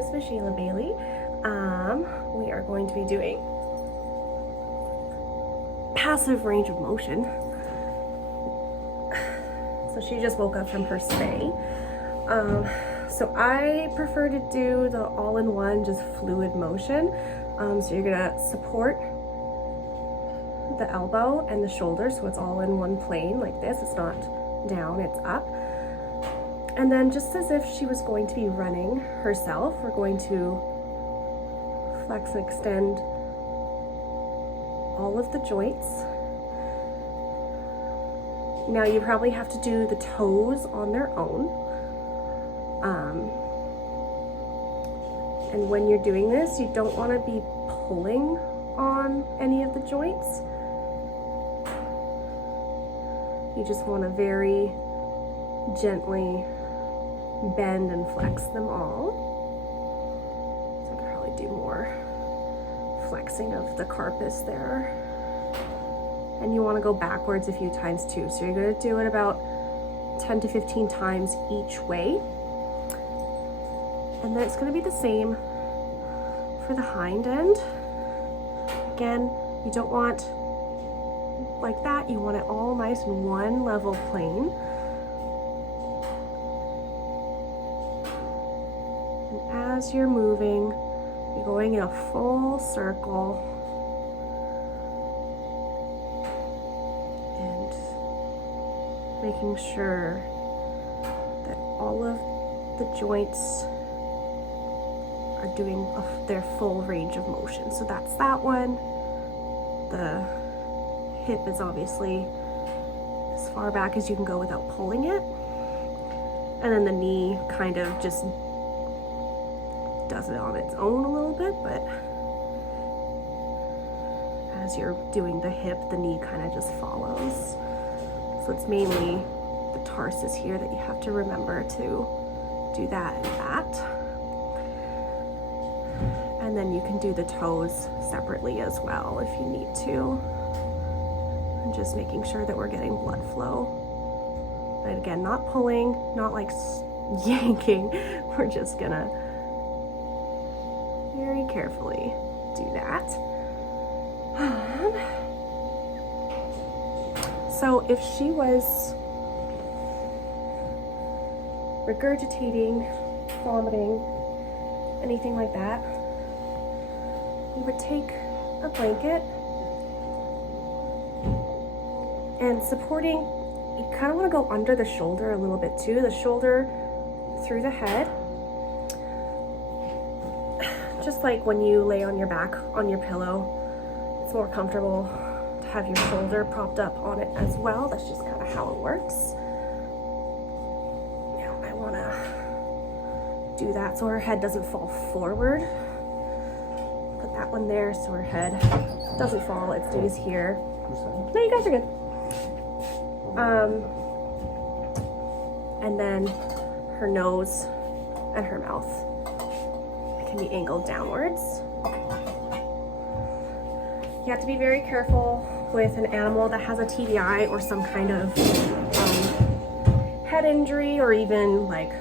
is Michelle Bailey. We are going to be doing passive range of motion. So she just woke up from her stay. So I prefer to do the all-in-one, just fluid motion. So you're gonna support the elbow and the shoulder, so it's all in one plane like this. It's not down, it's up. And then just as if she was going to be running herself, we're going to flex and extend all of the joints. Now you probably have to do the toes on their own. And when you're doing this, you don't want to be pulling on any of the joints. You just want to very gently bend and flex them all. So I could probably do more flexing of the carpus there. And you want to go backwards a few times too. So you're going to do it about 10 to 15 times each way. And then it's going to be the same for the hind end. Again, you don't want like that. You want it all nice in one level plane. And as you're moving, you're going in a full circle. And making sure that all of the joints are doing their full range of motion. So that's that one. The hip is obviously as far back as you can go without pulling it. And then the knee kind of just does it on its own a little bit, but as you're doing the hip, the knee kind of just follows. So it's mainly the tarsus here that you have to remember to do that and that. And then you can do the toes separately as well if you need to. And just making sure that we're getting blood flow. And again, not pulling, not like yanking. We're just gonna very carefully do that. So if she was regurgitating, vomiting, anything like that, you would take a blanket and supporting, you kind of want to go under the shoulder a little bit too, the shoulder through the head. Just like when you lay on your back on your pillow, it's more comfortable to have your shoulder propped up on it as well. That's just kind of how it works. Now I want to do that so her head doesn't fall forward. Put that one there so her head doesn't fall, it stays here. No, you guys are good. And then her nose and her mouth can be angled downwards. You have to be very careful with an animal that has a TBI or some kind of head injury or even like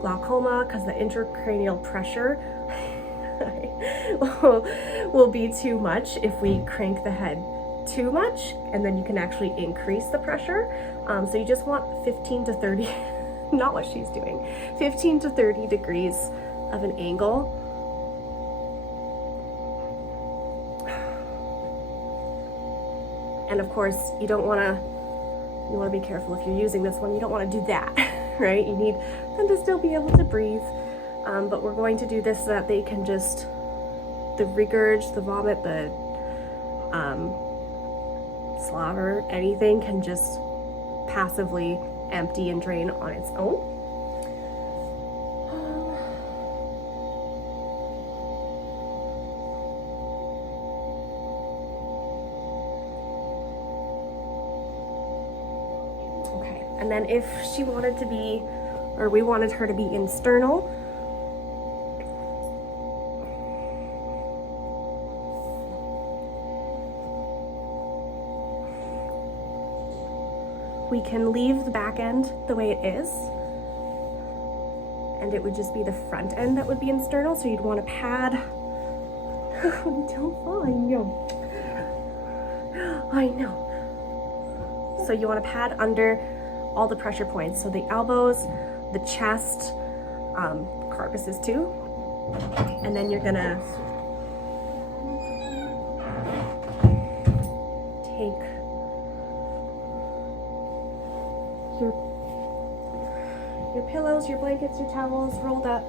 glaucoma, because the intracranial pressure will be too much if we crank the head too much, and then you can actually increase the pressure. So you just want 15 to 30, not what she's doing, 15 to 30 degrees of an angle. And of course, you want to be careful if you're using this one, you don't want to do that, right? You need them to still be able to breathe. But we're going to do this so that they can just, the regurg, the vomit, the slobber, anything can just passively empty and drain on its own. Okay, and then if she wanted to be, or we wanted her to be external, we can leave the back end the way it is and it would just be the front end that would be internal. So you'd want to pad. Don't fall, I know. I know. So you want to pad under all the pressure points. So the elbows, the chest, carcasses too. And then you're gonna take your pillows, your blankets, your towels rolled up,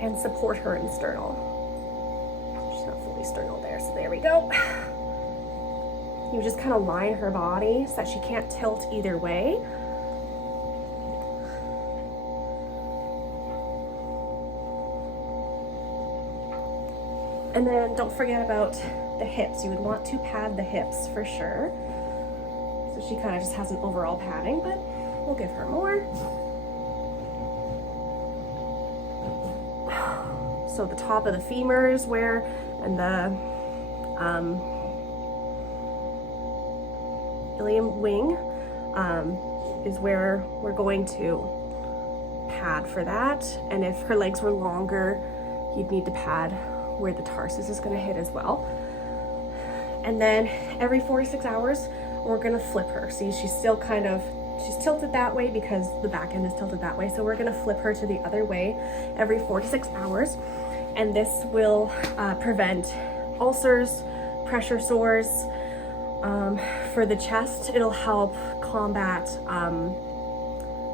and support her in sternal. She's not fully sternal there, so there we go. You just kind of line her body so that she can't tilt either way. And then don't forget about the hips. You would want to pad the hips for sure. So she kind of just has an overall padding, but we'll give her more. So the top of the femurs where, and the ilium wing is where we're going to pad for that. And if her legs were longer, you'd need to pad where the tarsus is going to hit as well. And then every 4 to 6 hours, we're going to flip her. See, she's still kind of, she's tilted that way because the back end is tilted that way. So we're going to flip her to the other way every 4 to 6 hours. And this will prevent ulcers, pressure sores. For the chest, it'll help combat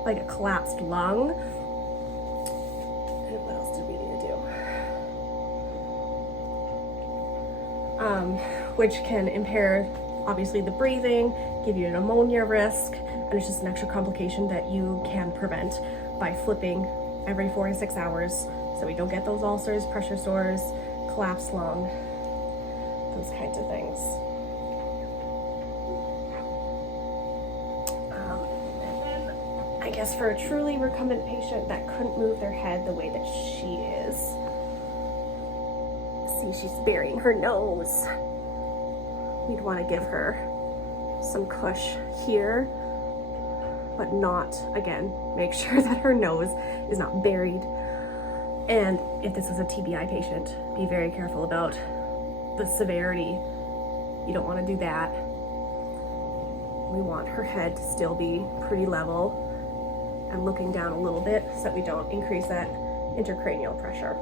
like a collapsed lung. And what else did we need to do? Which can impair, obviously, the breathing, give you a pneumonia risk, and it's just an extra complication that you can prevent by flipping every 4 to 6 hours so we don't get those ulcers, pressure sores, collapsed lung, those kinds of things. And then I guess for a truly recumbent patient that couldn't move their head the way that she is, see, she's burying her nose. We'd want to give her some cush here, but not, again, make sure that her nose is not buried. And if this is a TBI patient, be very careful about the severity. You don't want to do that. We want her head to still be pretty level and looking down a little bit so that we don't increase that intracranial pressure.